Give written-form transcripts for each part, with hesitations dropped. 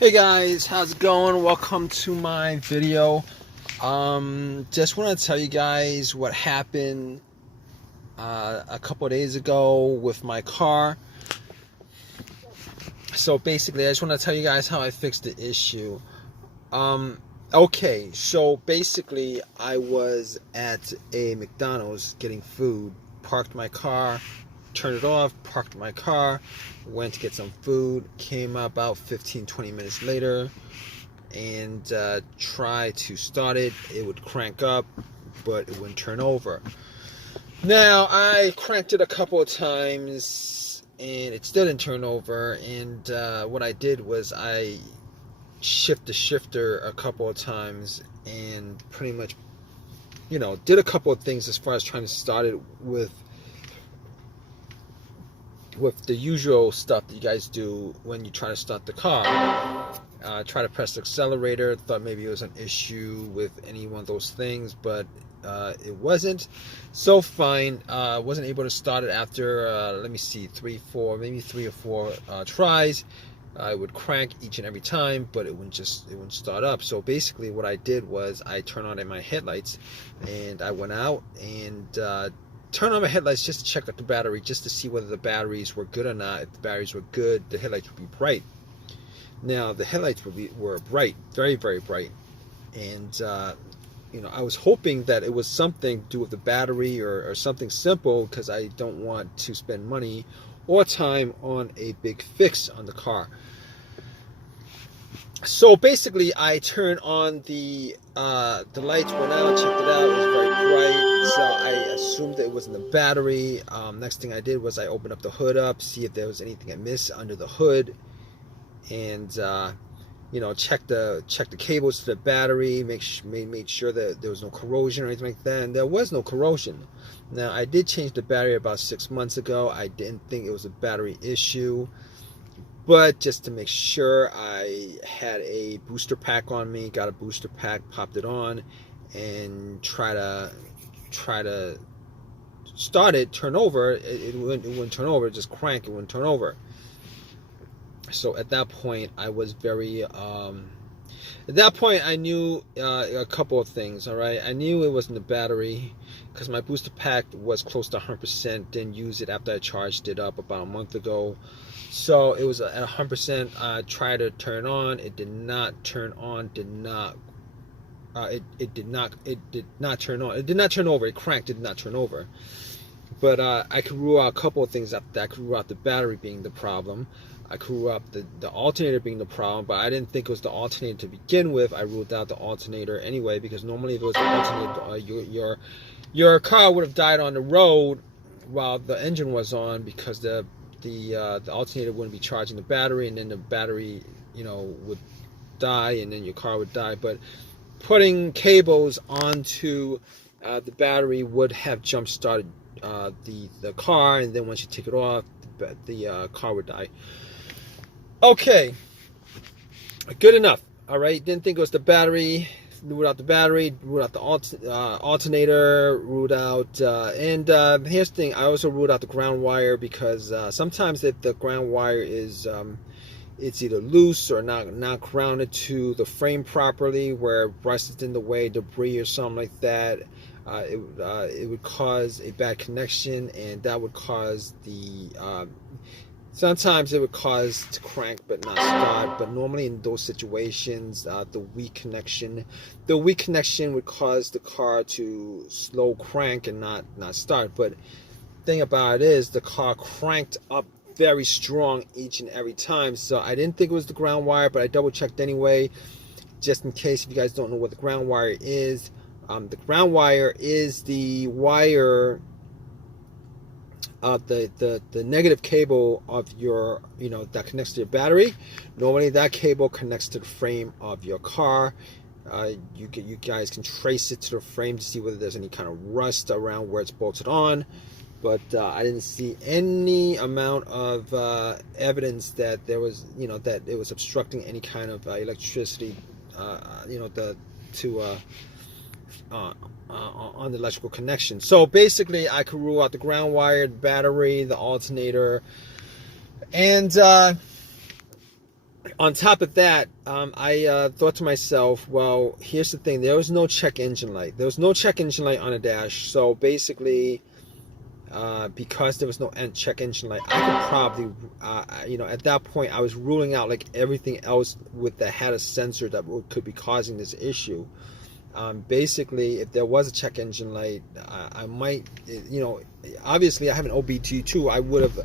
Hey guys, how's it going? Welcome to my video. Just want to tell you guys what happened a couple of days ago with my car. So basically, I just want to tell you guys how I fixed the issue. Okay, so basically, I was at a McDonald's getting food, parked my car, turned it off, parked my car, went to get some food, came about 15-20 minutes later, and try to start it. It would crank up, but it wouldn't turn over. Now, I cranked it a couple of times, and it still didn't turn over, and what I did was I shifted the shifter a couple of times and pretty much, did a couple of things as far as trying to start it with the usual stuff that you guys do when you try to start the car. Try to press the accelerator, thought maybe it was an issue with any one of those things, but it wasn't. So fine, wasn't able to start it after, let me see, three or four tries. I would crank each and every time, but it wouldn't start up. So basically what I did was I turned on my headlights, and I went out and turn on my headlights just to check out the battery, just to see whether the batteries were good or not. If the batteries were good, the headlights would be bright. Now the headlights were bright, very, very bright, and I was hoping that it was something to do with the battery or something simple, because I don't want to spend money or time on a big fix on the car. So basically, I turned on the lights, went out, checked it out. It was very bright, so I assumed that it wasn't the battery. Next thing I did was I opened up the hood up, see if there was anything amiss under the hood, and check the cables to the battery, made sure that there was no corrosion or anything like that, and there was no corrosion. Now, I did change the battery about 6 months ago. I didn't think it was a battery issue, but just to make sure, I had a booster pack on me, got a booster pack, popped it on, and try to start it, turn over. It wouldn't turn over, just crank, it wouldn't turn over. So at that point, I was very at that point I knew a couple of things. All right, I knew it wasn't the battery, because my booster pack was close to 100%. Didn't use it after I charged it up about a month ago, so it was at 100%. I tried to turn on, it did not turn on, it did not turn on, it did not turn over, it cranked, it did not turn over. But I could rule out a couple of things after that. I could rule out the battery being the problem. I could rule out the alternator being the problem, but I didn't think it was the alternator to begin with. I ruled out the alternator anyway, because normally if it was the alternator, your car would have died on the road while the engine was on, because the alternator wouldn't be charging the battery, and then the battery would die, and then your car would die. But putting cables onto the battery would have jump started the car, and then once you take it off, the car would die. Okay, good enough. All right, didn't think it was the battery. Ruled out the battery, ruled out the alternator, ruled out, and here's the thing, I also ruled out the ground wire, because sometimes if the ground wire is it's either loose or not grounded to the frame properly, where rust is in the way, debris or something like that, it would cause a bad connection, and that would cause sometimes it would cause to crank but not start. But normally in those situations, the weak connection would cause the car to slow crank and not start. But the thing about it is, the car cranked up very strong each and every time. So I didn't think it was the ground wire, but I double checked anyway, just in case. If you guys don't know what the ground wire is, the ground wire is the wire, the negative cable of your, that connects to your battery. Normally that cable connects to the frame of your car. You guys can trace it to the frame to see whether there's any kind of rust around where it's bolted on. But I didn't see any amount of evidence that there was, that it was obstructing any kind of electricity, on the electrical connection. So basically, I could rule out the ground wire, the battery, the alternator, and on top of that, I thought to myself, well, here's the thing. There was no check engine light. There was no check engine light on the dash. So basically, because there was no check engine light, I could probably, at that point, I was ruling out like everything else that had a sensor that could be causing this issue. Basically, if there was a check engine light, I might, obviously I have an OBD2. I would have,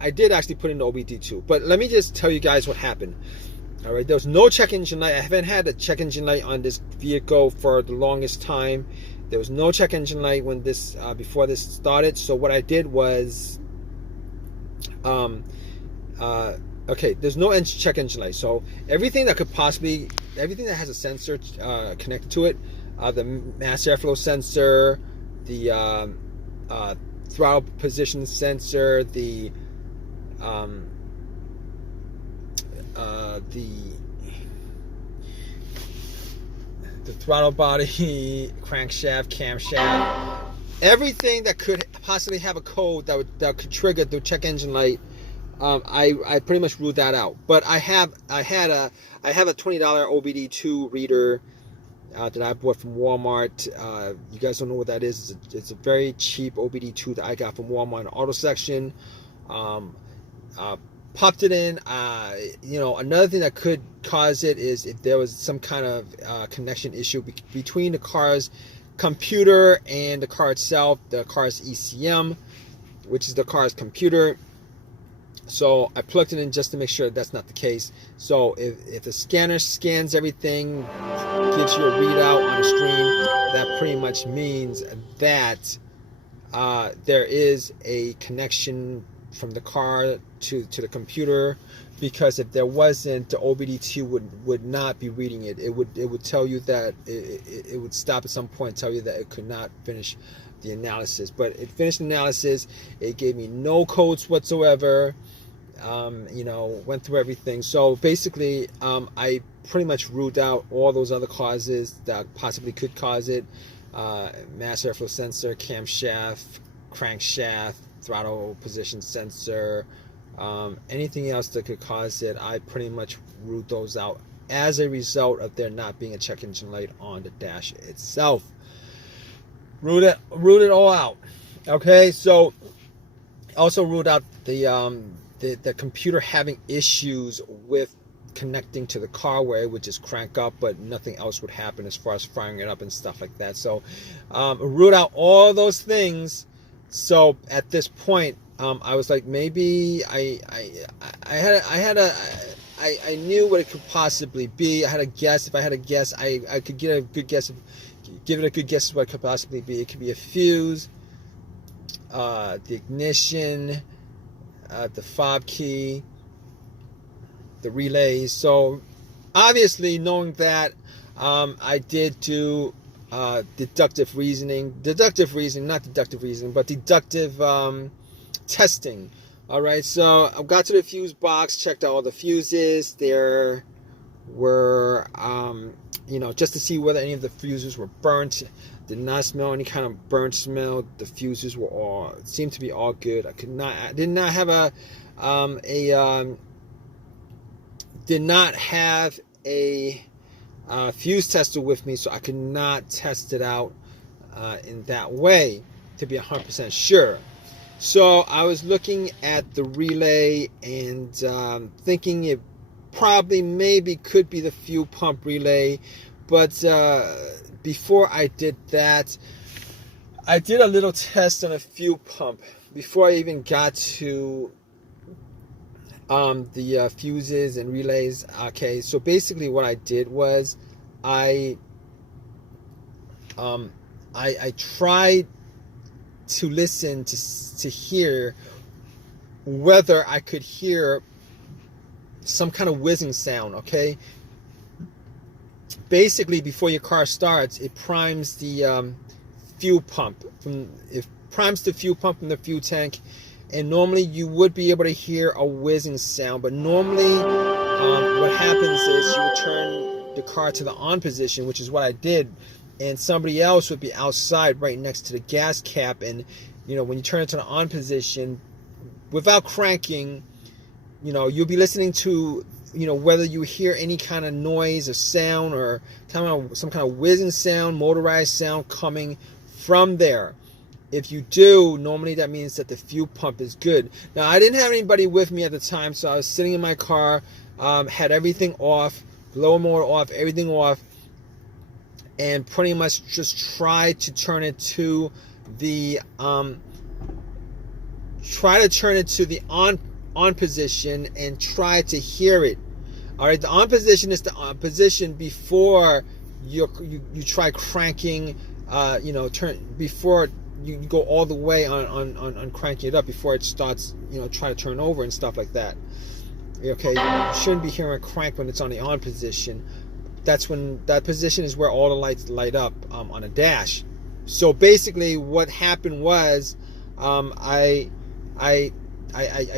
I did actually put in the OBD2. But let me just tell you guys what happened. All right, there was no check engine light. I haven't had a check engine light on this vehicle for the longest time. There was no check engine light when before this started. So what I did was, okay, there's no check engine light. So everything that has a sensor connected to it, the mass airflow sensor, the throttle position sensor, the throttle body, crankshaft, camshaft, everything that could possibly have a code that could trigger the check engine light. I pretty much ruled that out. But I have a $20 OBD2 reader that I bought from Walmart. You guys don't know what that is. It's a very cheap OBD2 that I got from Walmart in the auto section. Popped it in. Another thing that could cause it is if there was some kind of connection issue between the car's computer and the car itself, the car's ECM, which is the car's computer. So I plugged it in just to make sure that's not the case. So if the scanner scans everything, gives you a readout on the screen, that pretty much means that there is a connection from the car to the computer, because if there wasn't, the OBD2 would not be reading it. It would tell you that it would stop at some point, tell you that it could not finish the analysis. But it finished the analysis. It gave me no codes whatsoever. Went through everything. So basically, I pretty much ruled out all those other causes that possibly could cause it. Mass airflow sensor, camshaft, crankshaft, throttle position sensor, anything else that could cause it. I pretty much ruled those out as a result of there not being a check engine light on the dash itself. Ruled it all out. Okay, so also ruled out the computer having issues with connecting to the car, where it would just crank up but nothing else would happen as far as firing it up and stuff like that. So ruled out all those things. So at this point, I was like, maybe I knew what it could possibly be. I had a guess. If I had a guess, I could get a good guess. Give it a good guess of what it could possibly be. It could be a fuse, the ignition, the fob key, the relays. So obviously, knowing that, I did do deductive reasoning, but deductive testing. All right, so I got to the fuse box, checked out all the fuses. There were, just to see whether any of the fuses were burnt. Did not smell any kind of burnt smell. The fuses were seemed to be all good. I did not have a fuse tester with me, so I could not test it out in that way to be 100% sure. So I was looking at the relay and thinking it maybe could be the fuel pump relay. But before I did that, I did a little test on a fuel pump before I even got to the fuses and relays. Okay, so basically what I did was I tried to listen to hear whether I could hear some kind of whizzing sound. Okay, basically before your car starts, it primes the fuel pump from the fuel tank, and normally you would be able to hear a whizzing sound. But normally what happens is you would turn the car to the on position, which is what I did, and somebody else would be outside right next to the gas cap, and when you turn it to the on position without cranking, you'll be listening to whether you hear any kind of noise or sound or some kind of whizzing sound, motorized sound coming from there. If you do, normally that means that the fuel pump is good. Now, I didn't have anybody with me at the time, so I was sitting in my car, had everything off, blower motor off, everything off, and pretty much just tried to turn it to the on position and try to hear it. All right, the on position is the on position before you try cranking. Before you go all the way on cranking it up, before it starts, try to turn over and stuff like that. Okay, you shouldn't be hearing a crank when it's on the on position. That's when that position is where all the lights light up on a dash. So basically, what happened was, I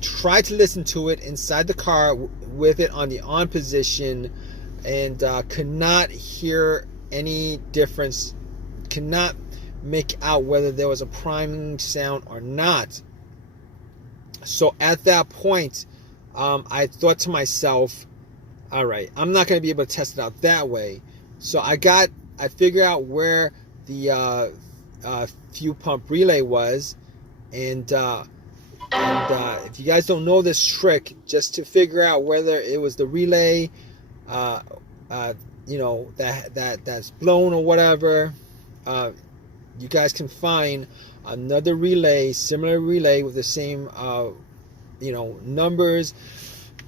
tried to listen to it inside the car with it on the on position, and could not hear any difference. Could not make out whether there was a priming sound or not. So at that point, I thought to myself, all right, I'm not going to be able to test it out that way. So I figured out where the fuel pump relay was, and if you guys don't know this trick, just to figure out whether it was the relay, that's blown or whatever, you guys can find another relay, similar relay with the same, numbers,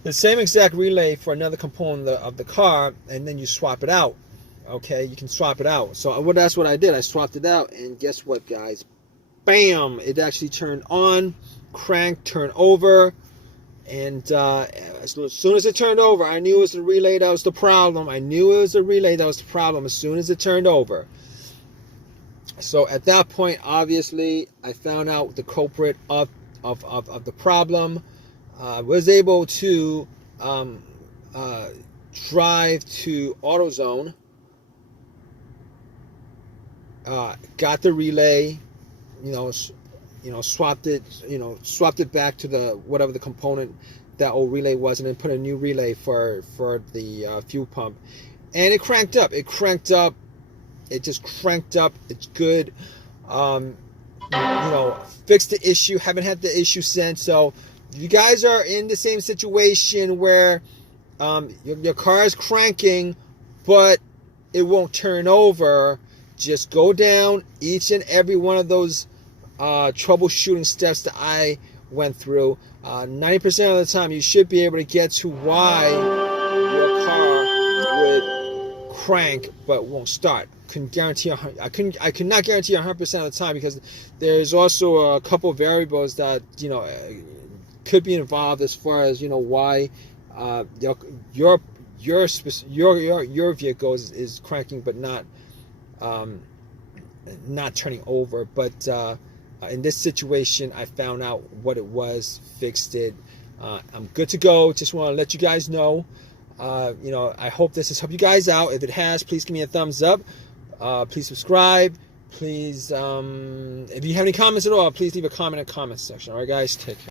the same exact relay for another component of the car, and then you swap it out. Okay, you can swap it out. So that's what I did. I swapped it out, and guess what, guys? Bam! It actually turned on, cranked, turned over, and as soon as it turned over, I knew it was the relay that was the problem. As soon as it turned over. So at that point, obviously, I found out the culprit of the problem. Was able to drive to AutoZone. Got the relay, swapped it back to the whatever the component that old relay was, and then put a new relay for the fuel pump, and it cranked up. It just cranked up. It's good. Fixed the issue. Haven't had the issue since. So if you guys are in the same situation where your car is cranking, but it won't turn over, just go down each and every one of those troubleshooting steps that I went through. 90% of the time, you should be able to get to why your car would crank but won't start. I could not guarantee 100% of the time, because there's also a couple of variables that could be involved as far as why your vehicle is cranking but not turning over. But in this situation, I found out what it was, fixed it. I'm good to go. Just want to let you guys know. I hope this has helped you guys out. If it has, please give me a thumbs up. Please subscribe. Please, if you have any comments at all, please leave a comment in the comment section. All right, guys, take care.